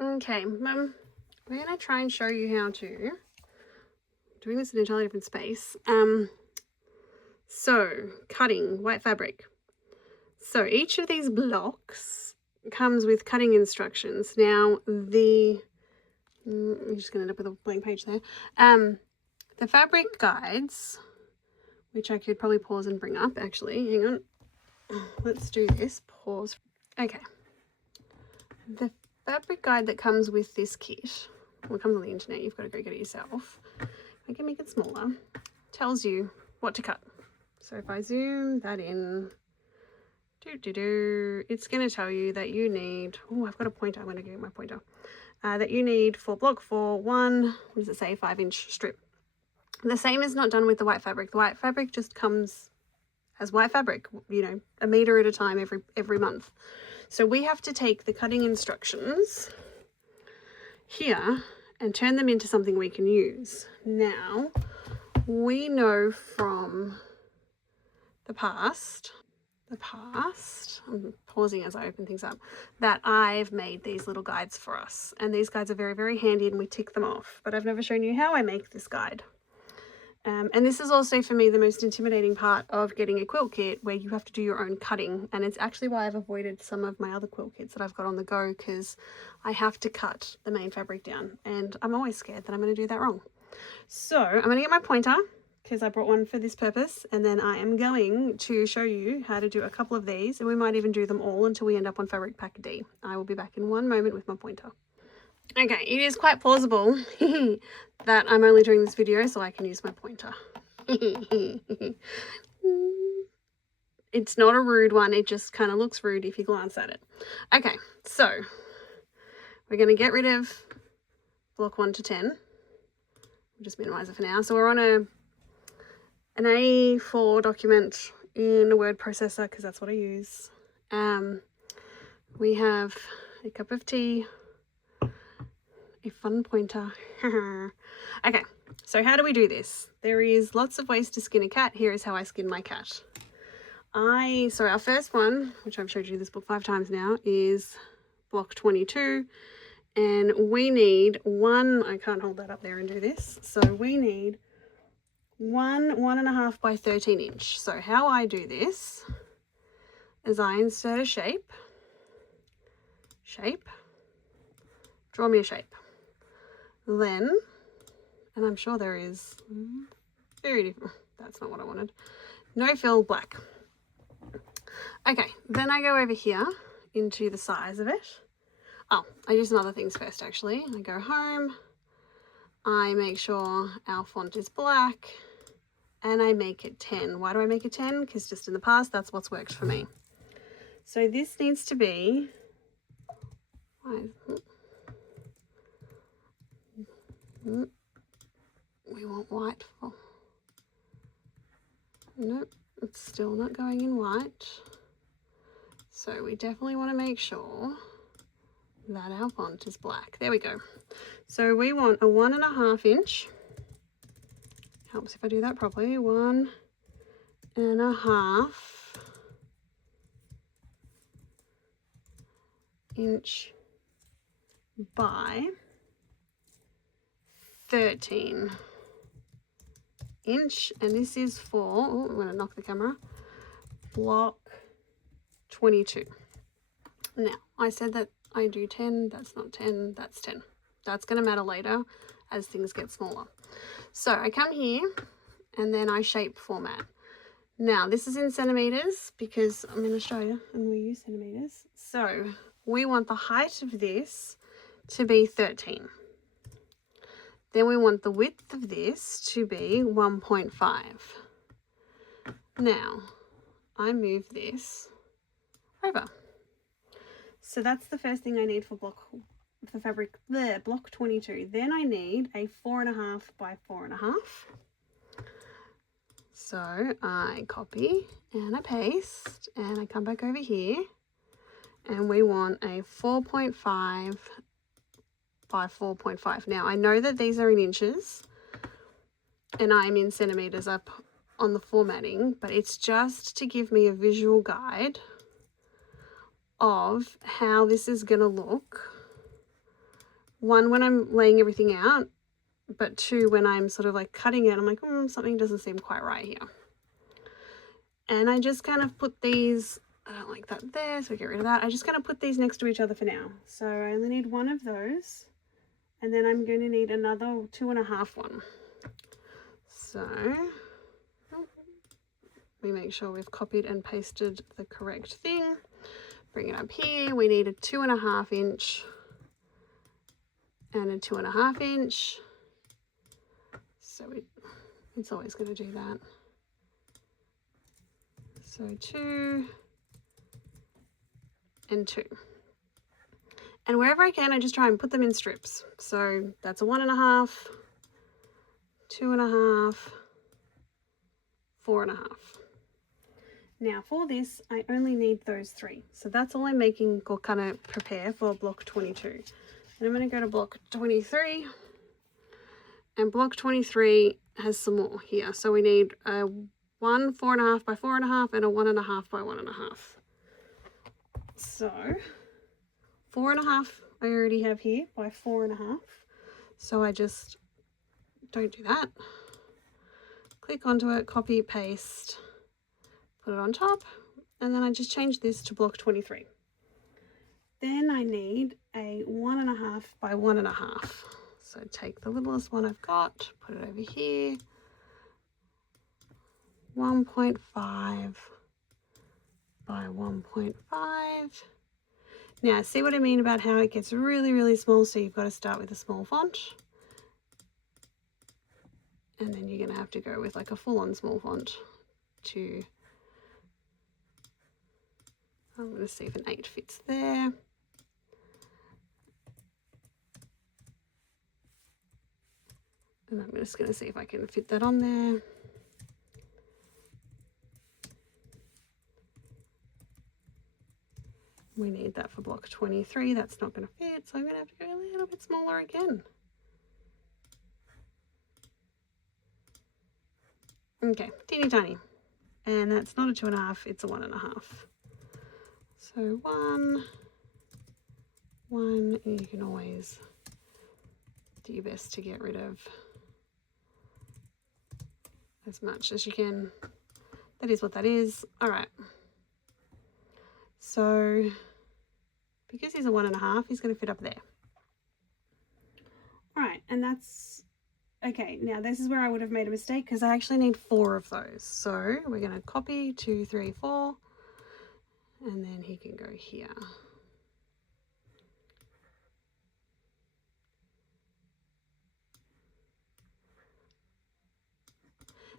Okay, we're going to try and show you how to, doing this in an entirely different space. So, cutting white fabric. So each of these blocks comes with cutting instructions. Now I'm just going to end up with a blank page there. The fabric guides, which I could probably pause and bring up actually. Hang on. Let's do this. Pause. Okay. The fabric guide that comes with this kit, well, it comes on the internet, you've got to go get it yourself. I can make it smaller. Tells you what to cut. So if I zoom that in, it's going to tell you that you need, oh, I've got a pointer. I'm going to get my pointer. That you need for block 4, what does it say, 5-inch strip. The same is not done with the white fabric. The white fabric just comes as white fabric, you know, a meter at a time every month. So we have to take the cutting instructions here and turn them into something we can use. Now, we know from the past, I'm pausing as I open things up, that I've made these little guides for us. And these guides are very, very handy and we tick them off. But I've never shown you how I make this guide. And this is also for me the most intimidating part of getting a quilt kit, where you have to do your own cutting. And it's actually why I've avoided some of my other quilt kits that I've got on the go, because I have to cut the main fabric down. And I'm always scared that I'm going to do that wrong. So I'm going to get my pointer, because I brought one for this purpose, and then I am going to show you how to do a couple of these, and we might even do them all until we end up on fabric pack D. I will be back in one moment with my pointer. Okay, it is quite plausible that I'm only doing this video so I can use my pointer. It's not a rude one, it just kind of looks rude if you glance at it. Okay, so we're going to get rid of block 1 to 10. We'll just minimize it for now. So we're on an A4 document in a word processor, because that's what I use. We have a cup of tea, a fun pointer. Okay, so how do we do this? There is lots of ways to skin a cat. Here is how I skin my cat. So our first one, which I've showed you this book 5 times now, is block 22. And we need I can't hold that up there and do this. So we need 1.5 by 13 inch. So how I do this is I insert a shape, draw me a shape. Then, and I'm sure there is very different, that's not what I wanted. No fill black. Okay, then I go over here into the size of it. Oh, I do some other things first actually. I go home, I make sure our font is black, and I make it 10. Why do I make it 10? Because just in the past, that's what's worked for me. So this needs to be, we want white. Nope, it's still not going in white. So we definitely want to make sure that our font is black. There we go. So we want a 1.5 inch. Helps if I do that properly. 1.5 inch by 13 inch, and this is for, oh, I'm going to knock the camera, block 22. Now, I said that I do 10, that's not 10, that's 10. That's going to matter later as things get smaller. So I come here and then I shape format. Now, this is in centimeters because I'm going to show you and we use centimeters. So we want the height of this to be 13. Then we want the width of this to be 1.5. Now, I move this over. So that's the first thing I need for block 22. Then I need a 4.5 by 4.5. So I copy and I paste and I come back over here and we want a 4.5 by 4.5. Now I know that these are in inches and I'm in centimeters up on the formatting, but it's just to give me a visual guide of how this is going to look one, when I'm laying everything out, but two, when I'm sort of like cutting it, I'm like, something doesn't seem quite right here. And I just kind of put these, I don't like that there, so we get rid of that. I just kind of put these next to each other for now. So I only need one of those, and then I'm going to need another 2.5 one. So we make sure we've copied and pasted the correct thing. Bring it up here. We need a 2.5 inch and a 2.5 inch. So it's always going to do that. So 2 and 2. And wherever I can, I just try and put them in strips. So that's a 1.5, 2.5, 4.5. Now for this, I only need those 3. So that's all I'm making or kind of prepare for block 22. And I'm going to go to block 23. And block 23 has some more here. So we need a 1 4.5 by 4.5 and a 1.5 by 1.5. So 4.5 I already have here by 4.5. So I just don't do that. Click onto it, copy, paste, put it on top, and then I just change this to block 23. Then I need a 1.5 by 1.5. So take the littlest one I've got, put it over here, 1.5 by 1.5. Now, see what I mean about how it gets really, really small, so you've got to start with a small font. And then you're going to have to go with like a full-on small font to... I'm going to see if an 8 fits there. And I'm just going to see if I can fit that on there. We need that for block 23. That's not going to fit, so I'm going to have to go a little bit smaller again. Okay, teeny tiny. And that's not a 2.5, it's a 1.5. So 1, and you can always do your best to get rid of as much as you can. That is what that is. All right. So because he's a 1.5, he's going to fit up there. All right, and that's okay. Now this is where I would have made a mistake because I actually need 4 of those. So we're going to copy 2, 3, 4, and then he can go here.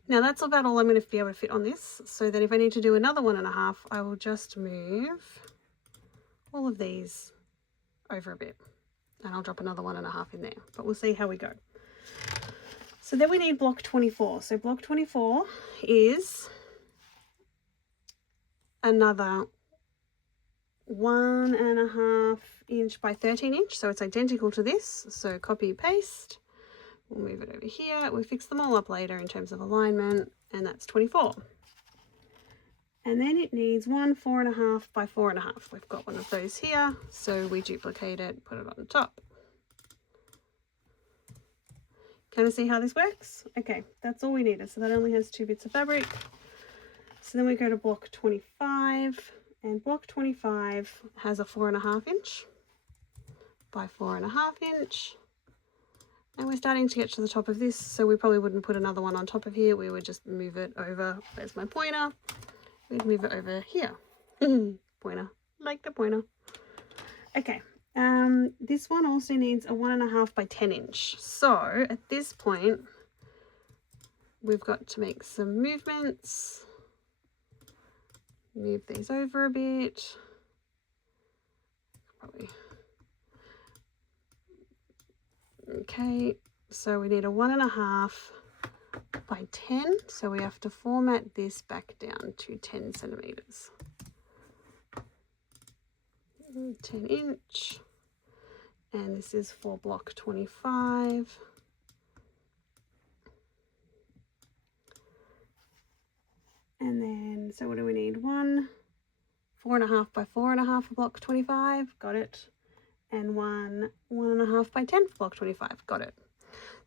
Now that's about all I'm going to be able to fit on this. So then if I need to do another 1.5, I will just move all of these over a bit. And I'll drop another 1.5 in there. But we'll see how we go. So then we need block 24. So block 24 is another 1.5 inch by 13 inch. So it's identical to this. So copy, paste. We'll move it over here. We'll fix them all up later in terms of alignment, and that's 24. And then it needs 1 4.5 by 4.5. We've got one of those here, so we duplicate it, put it on top. Kind of see how this works? Okay, that's all we needed. So that only has 2 bits of fabric. So then we go to block 25, and block 25 has a 4.5 inch by 4.5 inch. And we're starting to get to the top of this, so we probably wouldn't put another one on top of here. We would just move it over. There's my pointer. We'd move it over here. Pointer, like the pointer. Okay, this one also needs a 1.5 by 10 inch. So at this point, we've got to make some movements. Move these over a bit. Probably. Okay, so we need a 1.5 by 10, so we have to format this back down to 10 centimeters. 10 inch, and this is for block 25. And then, so what do we need? 1 4.5 by 4.5 for block 25, got it. And 1 1.5 1.5 by 10 for block 25. Got it.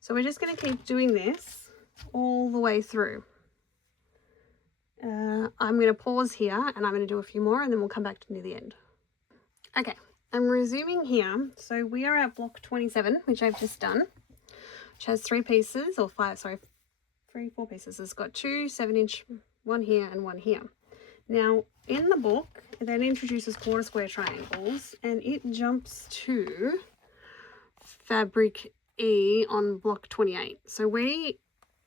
So we're just going to keep doing this all the way through. I'm going to pause here and I'm going to do a few more and then we'll come back to near the end. Okay, I'm resuming here. So we are at block 27, which I've just done, which has 3 pieces, or 5, sorry, 4 pieces. It's got 2 7-inch, one here and one here. Now in the book it then introduces quarter square triangles and it jumps to fabric E on block 28. So we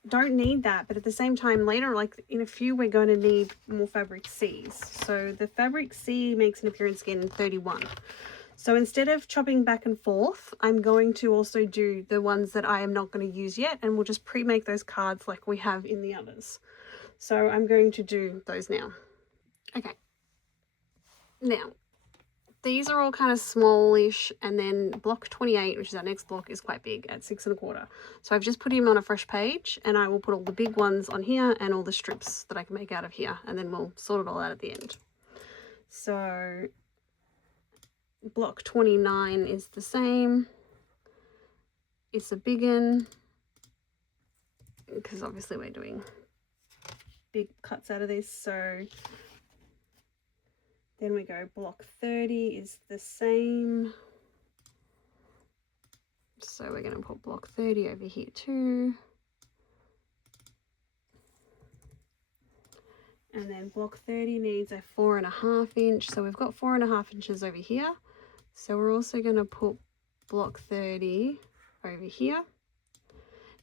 don't need that, but at the same time later, like in a few, we're going to need more fabric C's. So the fabric C makes an appearance again in 31. So instead of chopping back and forth, I'm going to also do the ones that I am not going to use yet, and we'll just pre-make those cards like we have in the others. So I'm going to do those now. Okay, now these are all kind of smallish, and then block 28, which is our next block, is quite big at 6 1/4. So I've just put him on a fresh page, and I will put all the big ones on here and all the strips that I can make out of here, and then we'll sort it all out at the end. So block 29 is the same. It's a big one because obviously we're doing big cuts out of this. So then we go block 30 is the same. So we're going to put block 30 over here too. And then block 30 needs a 4.5 inch. So we've got 4.5 inches over here. So we're also going to put block 30 over here.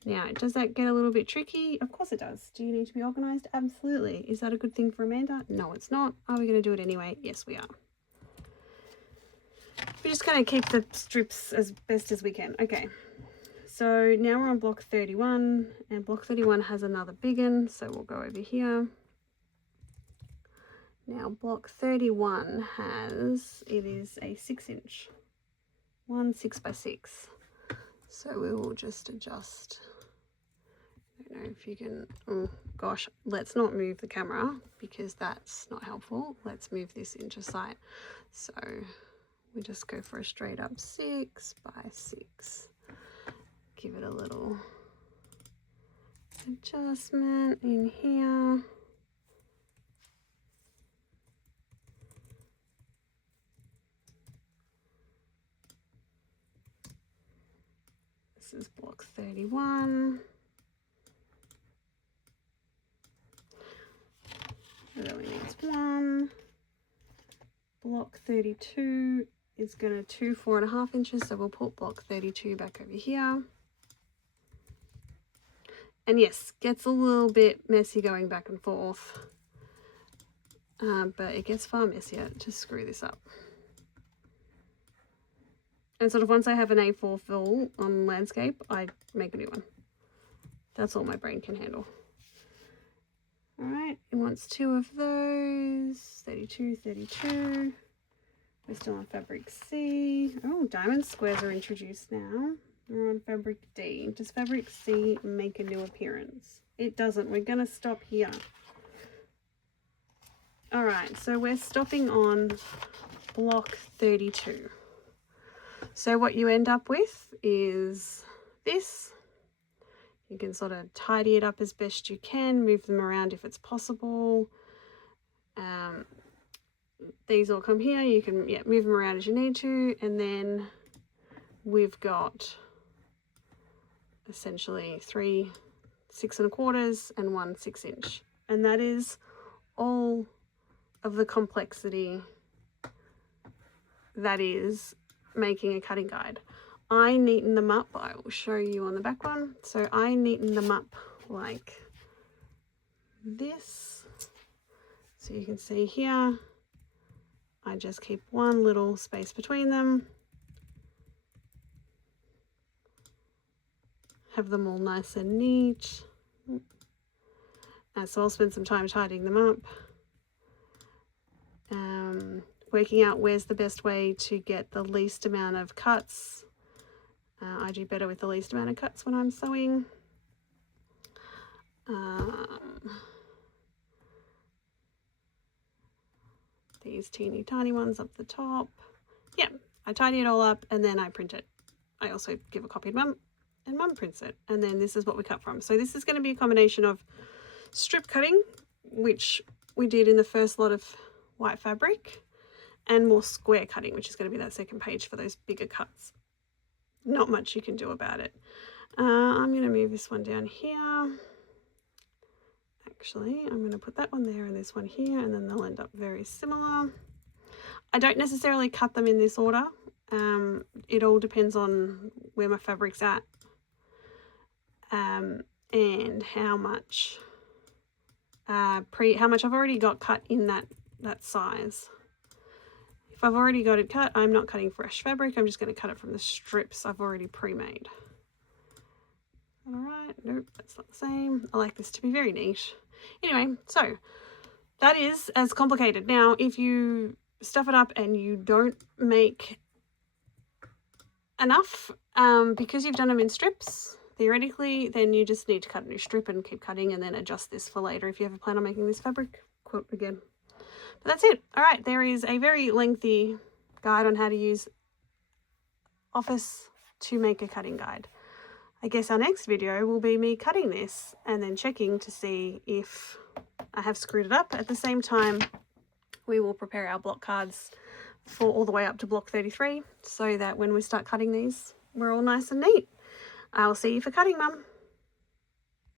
Now, does that get a little bit tricky? Of course it does. Do you need to be organized? Absolutely. Is that a good thing for Amanda? No, it's not. Are we going to do it anyway? Yes, we are. We're just going to keep the strips as best as we can. Okay. So now we're on block 31, and block 31 has another big one. So we'll go over here. Now block 31 has, it is a 6-inch, 6 by 6. So we will just adjust. I don't know if you can, oh gosh, let's not move the camera because that's not helpful. Let's move this into sight. So we just go for a straight up 6 by 6. Give it a little adjustment in here. This is block 31. It only needs 1. Block 32 is going to 2 4.5 inches, so we'll put block 32 back over here. And yes, gets a little bit messy going back and forth, but it gets far messier to screw this up. And sort of once I have an A4 fill on landscape, I make a new one. That's all my brain can handle. All right, it wants 2 of those, 32, 32. We're still on fabric C. Oh, diamond squares are introduced now. We're on fabric D. Does fabric C make a new appearance? It doesn't. We're going to stop here. All right, so we're stopping on block 32. So what you end up with is this. You can sort of tidy it up as best you can, move them around if it's possible. These all come here. You can move them around as you need to. And then we've got essentially 3 6 1/4 and 1 6-inch. And that is all of the complexity that is making a cutting guide. I neaten them up. I will show you on the back one. So I neaten them up like this. So you can see here, I just keep one little space between them. Have them all nice and neat. So I'll spend some time tidying them up. Working out where's the best way to get the least amount of cuts. I do better with the least amount of cuts when I'm sewing. These teeny tiny ones up the top. Yeah, I tidy it all up and then I print it. I also give a copy to Mum, and Mum prints it. And then this is what we cut from. So this is going to be a combination of strip cutting, which we did in the first lot of white fabric, and more square cutting, which is going to be that second page for those bigger cuts. Not much you can do about it. I'm going to move this one down here. Actually, I'm going to put that one there and this one here, and then they'll end up very similar. I don't necessarily cut them in this order. It all depends on where my fabric's at, and how much how much I've already got cut in that size. If I've already got it cut, I'm not cutting fresh fabric. I'm just going to cut it from the strips I've already pre-made. All right, nope, that's not the same. I like this to be very neat. Anyway, so that is as complicated. Now, if you stuff it up and you don't make enough, because you've done them in strips, theoretically, then you just need to cut a new strip and keep cutting, and then adjust this for later if you ever plan on making this fabric quilt again. But that's it. All right, there is a very lengthy guide on how to use Office to make a cutting guide. I guess our next video will be me cutting this and then checking to see if I have screwed it up. At the same time, we will prepare our block cards for all the way up to block 33, so that when we start cutting these, we're all nice and neat. I'll see you for cutting, Mum.